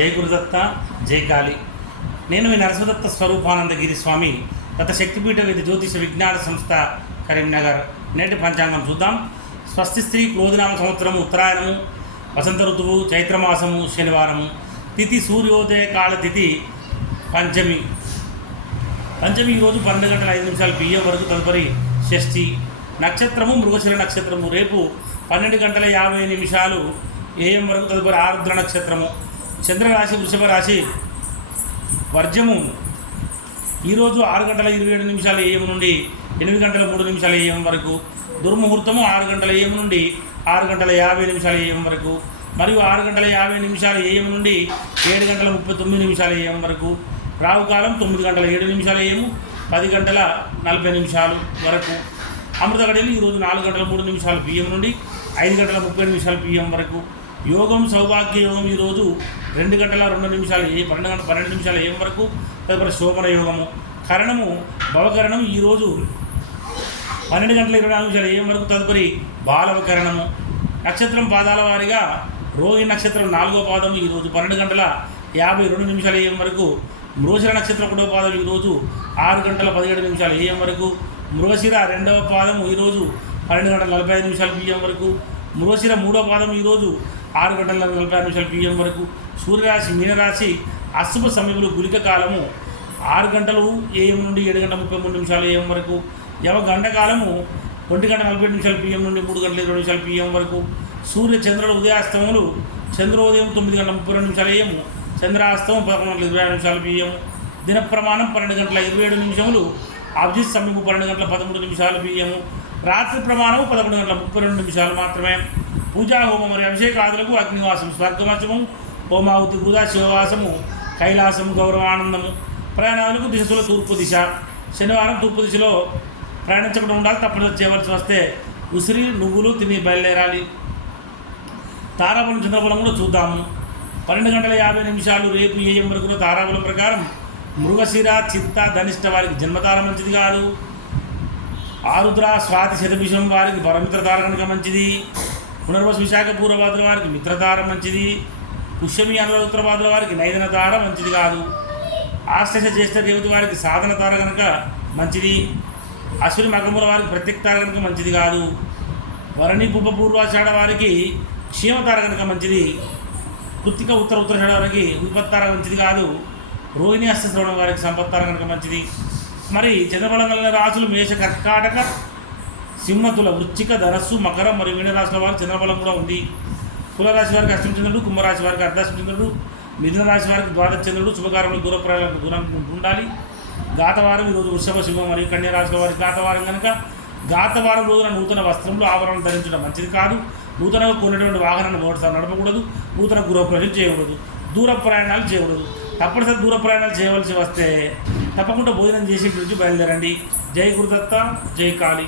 జై గురుదత్త జై కాళి నేను మీ నరసదత్త స్వరూపానందగిరి స్వామి. గత శక్తిపీఠ విధి జ్యోతిష విజ్ఞాన సంస్థ కరీంనగర్. నేటి పంచాంగం చూద్దాం. స్వస్తి స్త్రీ క్రోధినామ సంవత్సరము ఉత్తరాయణము వసంత ఋతువు చైత్రమాసము శనివారము. తిథి సూర్యోదయ కాల తిథి పంచమి. పంచమి ఈరోజు పన్నెండు గంటల ఐదు నిమిషాలు పిఎం వరకు తదుపరి షష్ఠి. నక్షత్రము మృగశిర నక్షత్రము. రేపు పన్నెండు గంటల యాభై నిమిషాలు ఏఎం వరకు తదుపరి ఆరుద్ర నక్షత్రము. చంద్రరాశి వృషభ రాశి వర్జము. ఈరోజు ఆరు గంటల ఇరవై ఏడు నిమిషాల ఏఎం నుండి ఎనిమిది గంటల మూడు నిమిషాల ఏఎం వరకు దుర్ముహూర్తము ఆరు గంటల ఏఎం నుండి ఆరు గంటల యాభై నిమిషాల ఏఎం వరకు మరియు ఆరు గంటల యాభై నిమిషాల ఏఎం నుండి ఏడు గంటల ముప్పై తొమ్మిది నిమిషాల ఏఎం వరకు రావుకాలం తొమ్మిది గంటల ఏడు నిమిషాల ఏము పది గంటల నలభై నిమిషాలు వరకు అమృత గడియలు ఈరోజు నాలుగు గంటల మూడు నిమిషాలు పిఎం నుండి ఐదు గంటల ముప్పై నిమిషాలు పిఎం వరకు యోగం సౌభాగ్య యోగం ఈరోజు రెండు గంటల రెండు నిమిషాలు ఏ పన్నెండు గంటల పన్నెండు నిమిషాలు ఏం వరకు? తదుపరి శోభన యోగము. కరణము భవకరణం ఈరోజు పన్నెండు గంటల ఇరవై నాలుగు నిమిషాలు ఏం వరకు? తదుపరి బాలవకరణము. నక్షత్రం పాదాల వారీగా రోహిణి నక్షత్రం నాలుగో పాదం ఈరోజు పన్నెండు గంటల యాభై రెండు నిమిషాలు ఏం వరకు? మృగశిర నక్షత్రం ఒకటో పాదం ఈరోజు ఆరు గంటల పదిహేడు నిమిషాలు ఏఎం వరకు? మృగశిర రెండవ పాదం ఈరోజు పన్నెండు గంటల నలభై ఐదు నిమిషాలు పిఎం వరకు? మృగశిర మూడో పాదం ఈరోజు ఆరు గంటల నలభై ఆరు నిమిషాలు పిఎం వరకు. సూర్యరాశి మీనరాశి అశుభ సమయంలో గులిక కాలము ఆరు గంటలు ఏఎం నుండి ఏడు గంటల ముప్పై మూడు నిమిషాలు ఏఎం వరకు. యవ గంట కాలము ఒంటి గంట నలభై నిమిషాలు పిఎం నుండి మూడు గంటల ఇరవై నిమిషాలు పిఎం వరకు. సూర్య చంద్రుల ఉదయాస్తమములు చంద్రోదయం తొమ్మిది గంటల ముప్పై రెండు నిమిషాలు ఏఎం చంద్రాస్తమం పదకొండు గంటల ఇరవై ఆరు నిమిషాలు పిఎం దిన ప్రమాణం పన్నెండు గంటల ఇరవై ఏడు నిమిషములు అభిజిత్ సమయం పన్నెండు గంటల పదమూడు నిమిషాలు పిఎము రాత్రి ప్రమాణము పదకొండు గంటల ముప్పై రెండు నిమిషాలు మాత్రమే. పూజా హోమం మరియు అభిషేకాదులకు అగ్నివాసం స్వర్గమచము హోమావతి గుదా శివవాసము కైలాసము గౌరవానందము ప్రయాణాలకు దిశలో తూర్పు దిశ. శనివారం తూర్పు దిశలో ప్రయాణించకుండా ఉండాలి తప్పనిసరి చేయవలసి వస్తే ఉసిరి నువ్వులు తిని బయలుదేరాలి. తారాబలం చంద్రబలం కూడా చూద్దాము. పన్నెండు గంటల యాభై నిమిషాలు రేపు ఏఎం వరకు తారాబలం ప్రకారం మృగశిర చిత్త ధనిష్ట వారికి జన్మతార మంచిది కాదు. ఆరుద్ర స్వాతి శతభిషం వారికి పరమిత్రతార కనుక మంచిది. పునర్వసు విశాఖ పూర్వభాద్ర వారికి మిత్రతార మంచిది. పుష్యమి అనురాధ ఉత్తరభాద్ర వారికి నైదనతార మంచిది కాదు. ఆశ్లేష జ్యేష్ఠ దేవత వారికి సాధన తార కనుక మంచిది. అశ్విని మగముల వారికి ప్రత్యేక తార కనుక మంచిది కాదు. వరణి పుబ్బ పూర్వాషాఢ వారికి క్షేమతార కనుక మంచిది. కృత్తిక ఉత్తర ఉత్తరాషాఢ వారికి విపత్తార మంచిది కాదు. రోహిణి హస్తశ్రవణం వారికి సంపత్తార కనుక మంచిది. మరి చంద్రబలం కలిగిన మేష కర్కాటక సింహతుల వృచ్చిక ధనస్సు మకరం మరియు మీనరాశుల వారికి చంద్రబలం కూడా ఉంది. కులరాశి వారికి అష్టమచంద్రుడు కుంభరాశి వారికి అర్ధాష్టమచంద్రుడు మిథున రాశి వారికి ద్వాదశ చంద్రుడు శుభకారంలో దూర ప్రయాణాలకు దూరం ఉండాలి గాతవారం ఈరోజు వృషభ శుభం మరియు కన్యా రాశుల వారికి గాతవారం కనుక గాతవారం రోజున నూతన వస్త్రంలో ఆభరణం ధరించడం మంచిది కాదు. నూతనంగా కొన్నటువంటి వాహనాన్ని మోటార్ నడపకూడదు. నూతన గృహప్రవేశం చేయకూడదు. దూర ప్రయాణాలు చేయకూడదు. తప్పనిసరి దూర ప్రయాణాలు చేయవలసి వస్తే తప్పకుండా భోజనం చేసి నుంచి బయలుదేరండి. జై గురుదత్త జై కాళీ.